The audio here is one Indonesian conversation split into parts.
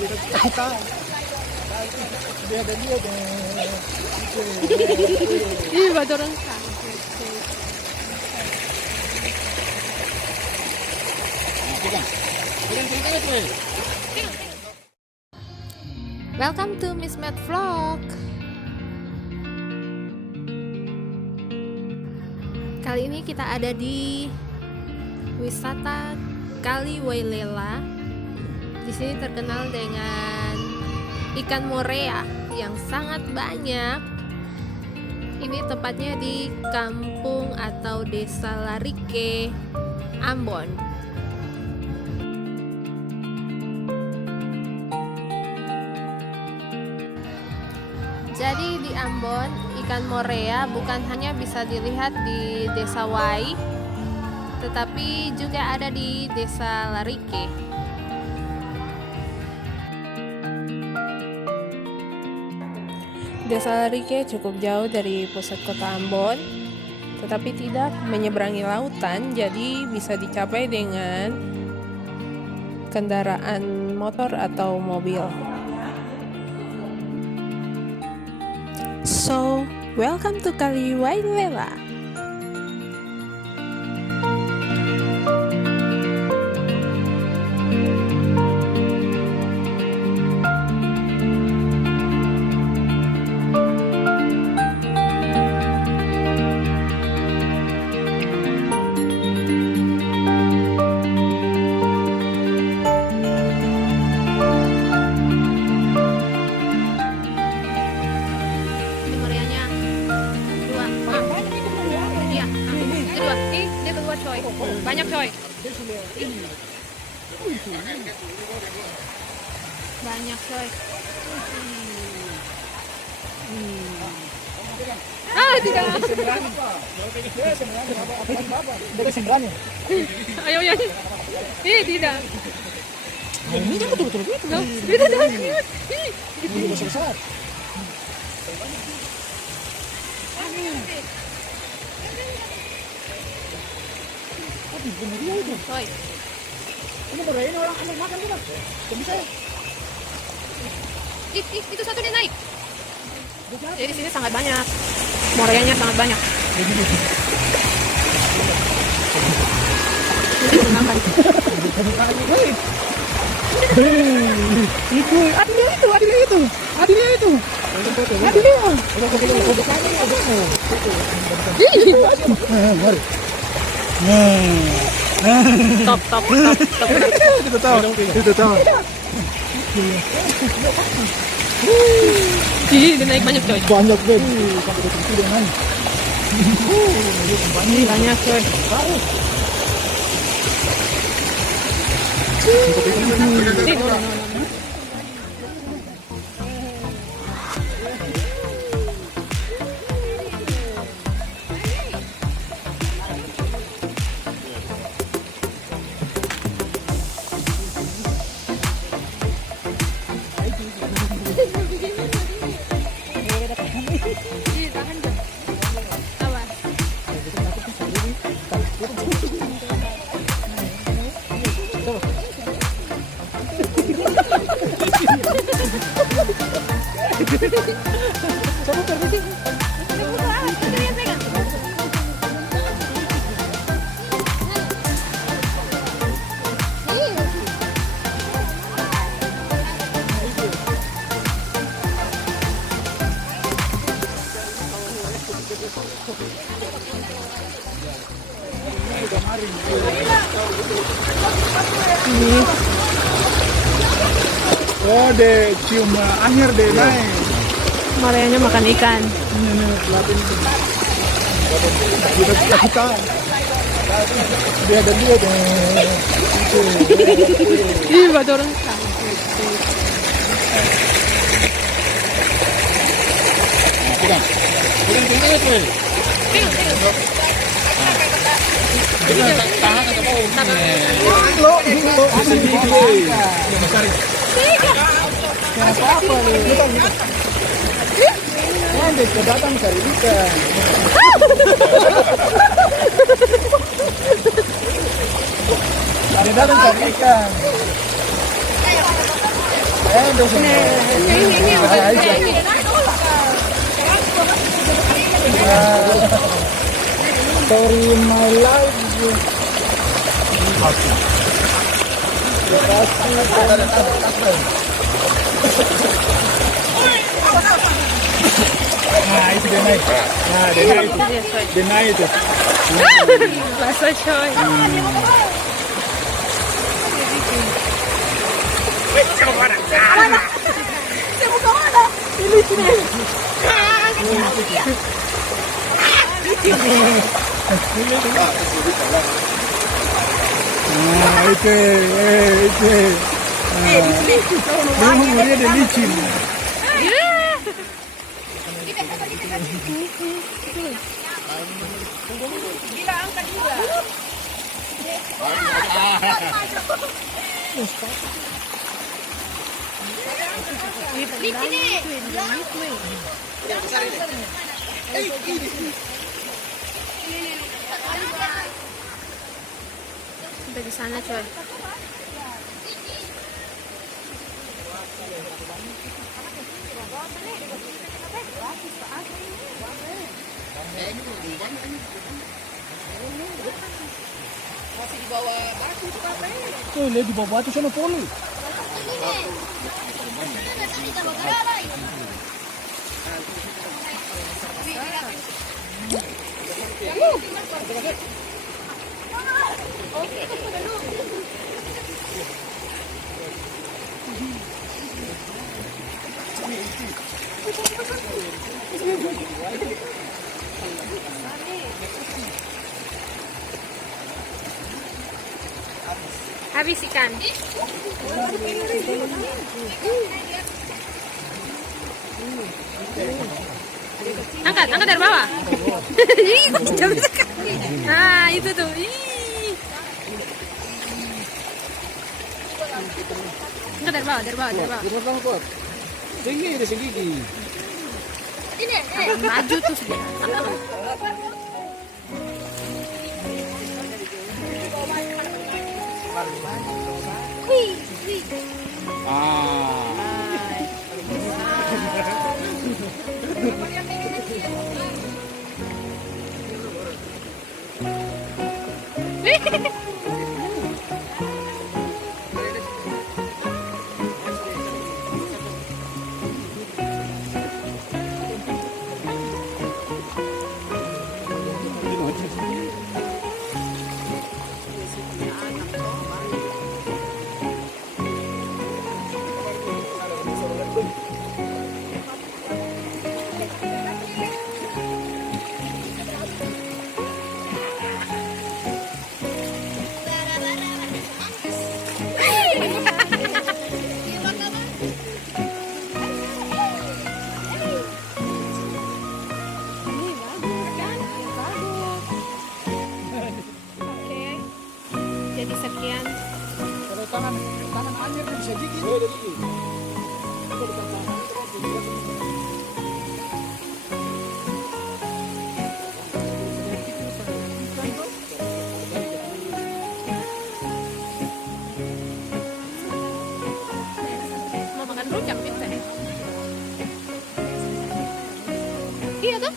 Ih, orang. Welcome to Miss Matt Vlog. Kali ini kita ada di wisata Kali Wailela. Di sini terkenal dengan ikan morea yang sangat banyak. Ini tepatnya di kampung atau desa Larike, Ambon. Jadi di Ambon, ikan morea bukan hanya bisa dilihat di desa Wai, tetapi juga ada di desa Larike. Desa Larike cukup jauh dari pusat kota Ambon, tetapi tidak menyeberangi lautan, jadi bisa dicapai dengan kendaraan motor atau mobil. So, welcome to Kali Wailela. Banyak coy. Banyak coy. Tidak. Ayo ya. Tidak. Ini kan betul-betul gitu. Beda banget. Ini besar-besar. Coy. Ini berain orang anak makan juga. Bisa ya? Itu satu dia naik. Jadi di sini sangat banyak. Moreanya sangat banyak. Itu, adilnya itu. Mari. Top. Itu tahu. Ih, dia naik banyak coy. Banyak Ben. Banyak coy. No. Oh, deh cium anyar deh naik. Moreanya makan ikan. Ini pelatih ini. Kita. Dia ada dia deh. Ih, batu orang. Pegang itu. Tangan atau mau? Lo. Apa nih? Nanti kedatang cari ikan. Ada datang cari ikan. Ini yang bagus ini. Story in my life. Nah itu dia naik. Nah dia naik itu. Dia naik itu. Masa coy. Nah itu. Umurnya dia licin. Sampai di sana coy. Tuh lihat di bawah batu sana poli. Habis ikan. Angkat dari bawah. Nah, itu tuh. Angkat dari bawah. Tinggi dia segigi. Maju tuh sudah. Jadi sekian. Kalau tangan anjir bisa gigi. Mau makan rujak bisa. Iya tuh.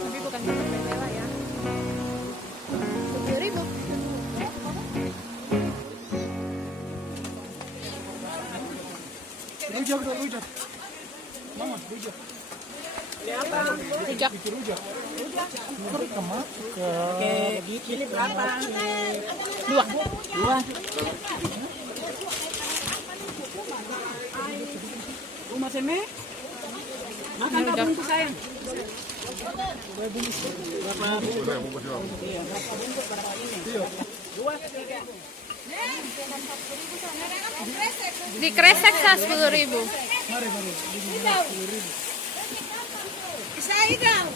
Tapi bukan bela ya. 7.000. Rujak. Mama, rujak. Rujak. Rujak. Kemak Pilih berapa? 2. Rumah seme? Makan kau bungkus sayang. Di kresek 10.000. Saya dong.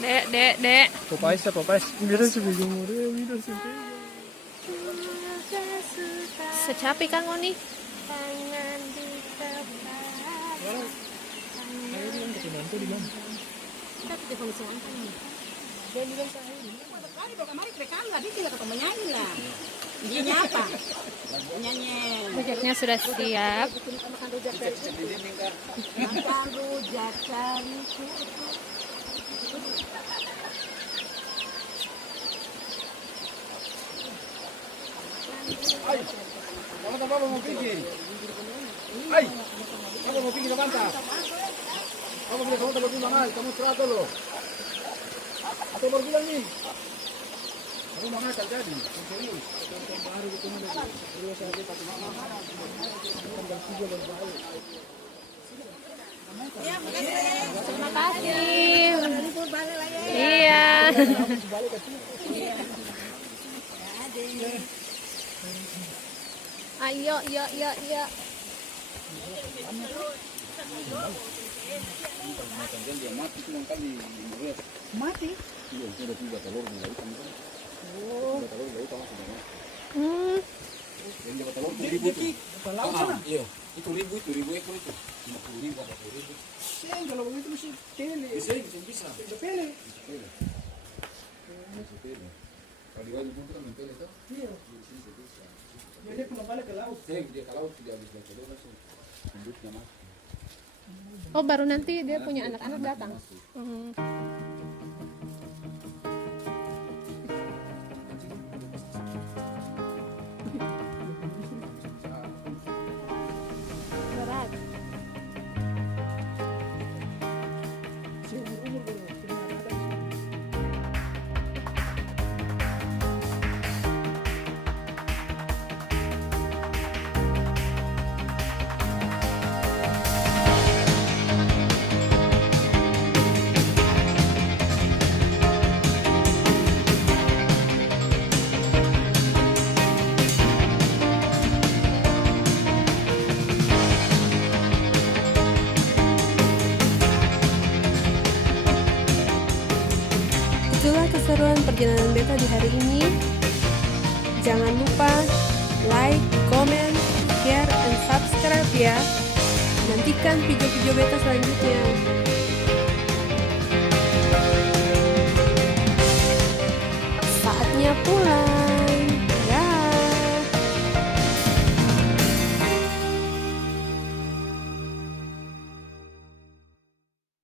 Dek. Popais ya, Popais. Mira si Bego Morea, mira si Bego. Secapi Kang Oni. Kemarin mereka nggak dia tidak ketemu nyanyi lah. Dia nyapa. Nyanyi. Rujaknya sudah siap. Makan rujak cari kutu. Ay, kamu apa mau pergi? Ay, kamu mau pergi ke pantai? Kamu bilang kamu tak mahal, kamu serah dulu. Atau baru bilang nih? Kamu mahal tak jadi? Serius? Baru gitu mana? Serius aja tapi mahal. Terima kasih. Iya. Ayo, ya. Mati. Hmm. Iya, itu ribu ekor itu. 50.000 atau 40.000. Kalau begitu mesti tele. Bisa. Tele. Kalau di wajib itu kan mentele itu. Iya. Dia pulang balik ke laut. Dia ke laut tidak habis baca doa langsung induknya mati. Oh, baru nanti dia punya anak-anak datang. Berat. Itulah keseruan perjalanan beta di hari ini. Jangan lupa like, comment, share, and subscribe ya. Nantikan video-video beta selanjutnya.